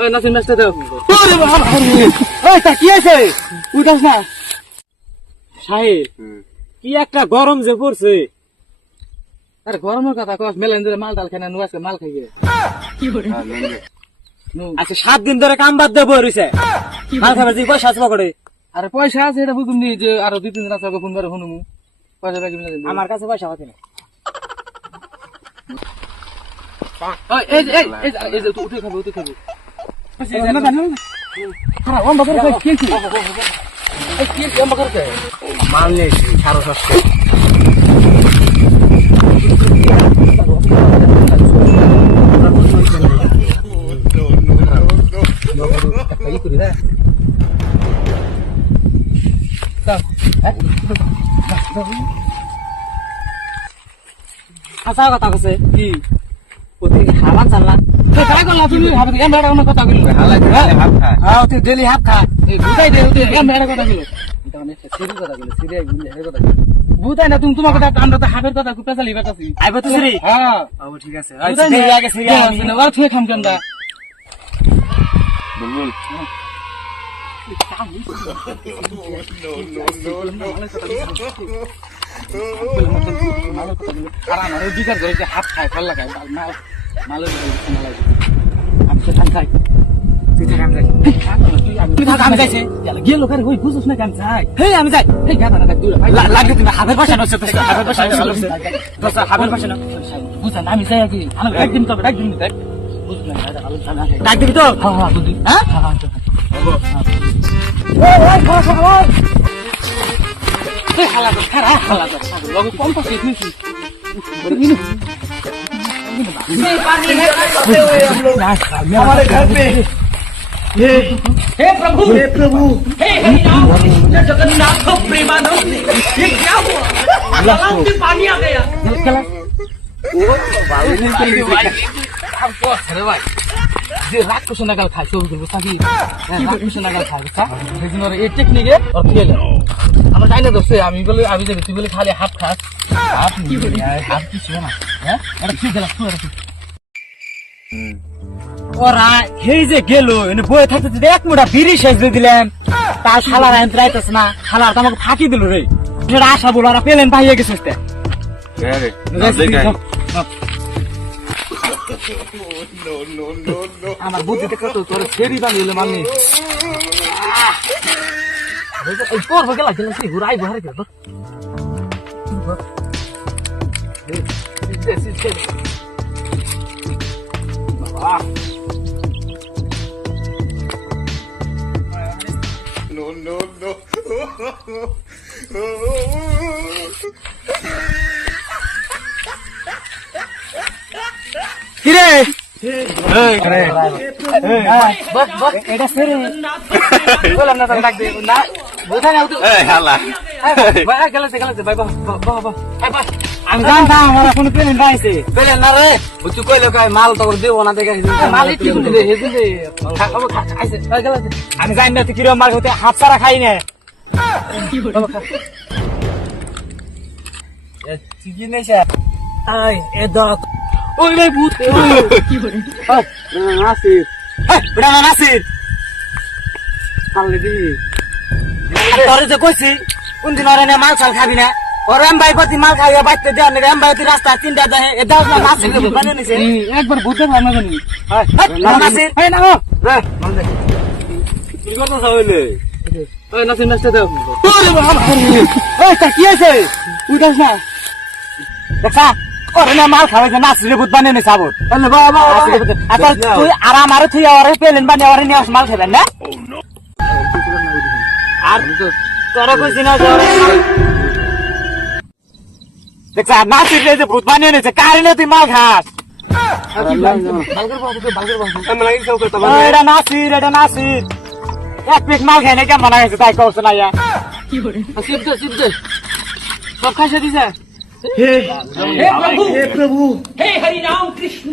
ওই নাসির নাচতে দাও। ওরে বাবা ওই তা কি আছে উঠাস না। সাহেব কি একটা গরম যে পড়ছে। আরে গরমের কথা কস মেলেন ধরে মাল ডাল খানা নুয়াছে মাল খাইয়ে আচ্ছা সাত দিন ধরে কাম বাদ দেবো রয়েছে মাল খাবার দিয়ে পয়সা আসবা করে আরে পয়সা আছে এটা বুঝুম নি যে আরও দুই তিন দিন আছে ফোন করে শুনুমু। পয়সা মিলে আমার কাছে পয়সা আছে না। এই যে, এই এই যে, এই উঠে খাবি উঠে খাবি। মাল নিয়েছি সাড়ে সাতশো হ্যাঁ? হাসা কথা কছে কি প্রতিদিন খাবার ডেলি হাত খা বুঝাই দে কথা সিরি সিরি কথা বুঝাই না তুমি তোমার কথা আমরা তো হাফের কথা কুপা চালি বেটাছি আইবো তো শ্রী হ্যাঁ ঠিক আছে না আগে শ্রী আমি ওরা তুই খাম কেন দা আর আমার বিচার করে হাত খায় ফল মাল মাল মালের তো খাই তুই থাক আমি যাই। তুই থাক আমি যাইছে। গিয়ে লোকের ওই বুঝছ না কেন চাই হেই আমি যাই। এই গাদা না দূরে। লাগে তুমি হাফের পয়সা নষ্ট দোস্ত হাফের পয়সা নষ্ট দোস্ত দোস্ত হাফের পয়সা নষ্ট বুঝছেন আমি চাই কি। আমি একদিন তবে একদিন দেখ ডাক দিবি তো? হ্যাঁ হ্যাঁ বুঝলি। হ্যাঁ? হ্যাঁ হ্যাঁ হালা হালা তো লগে পম্পা শেষ নিছি हमारे घर पे। हे प्रभु। हे प्रभु हे हरि राम जगन्नाथ प्रेमानंद ये क्या हुआ? तालाब में पानी आ गया हमको যে রাগ নাগাল খায় সবুজ বুঝছা কি রাগ কুসে নাগাল খায় বুঝছা? সেই জন্য এই টেকনিকে ওর আমার তাই না দোস্তে আমি বলে আমি যাবি তুই বলে খালি হাফ খাস। হাফ কি ছিল না। হ্যাঁ? এটা ঠিক গেলাম তুই এটা ওরা সেই যে গেল এনে বয়ে থাকতে যদি এক মুঠা বিড়ি শেষ দিয়ে দিলেন। তার শালার আইন রাইতেছ না শালার তো আমাকে ফাঁকি দিল রে। সেটা আশা বলো ওরা পেলেন পাইয়ে গেছে আমার বুদ্ধিতে কত তোর ছেড়ি বানিয়ে এই তোর ভগে লাগে কি ঘুরাই বহারে তো no no no. কিরে? মাল তখন দেবো না দেখে। আমি জানি না তুই কিরম মাল হাত সারা খাই না। চিকেন এ দশ ওই রে ভূত কি করে নাসির এটা না নাসির পারলে দি তোরে যে কইছি কোন দিন ওরে না মাল চাল খাবি না ওর এম ভাই প্রতি মাল খাইয়া বাইতে দেওয়া নেই এম ভাই রাস্তা তিনটা দেয় এ দাও না নাসির বানিয়ে নিছে একবার ভূতে জানি নাসির এই না কি হইলে ওই নাসির নাচতে দাও ওরে বাবা রে তা কি আছে উঠাস না দেখা না মাল খাওয়াইছে আচ্ছা, না আসলে ভূত বানিয়ে মাল খেলেন না? আর যে ভূত নিছে কারণে তুই মাল খাস? এটা নাসির এটা নাসির এক পিস মাল খেয়ে কেমন আছে তাই কৌশ না হে হে প্রভু হে প্রভু। হে হরি রাম কৃষ্ণ।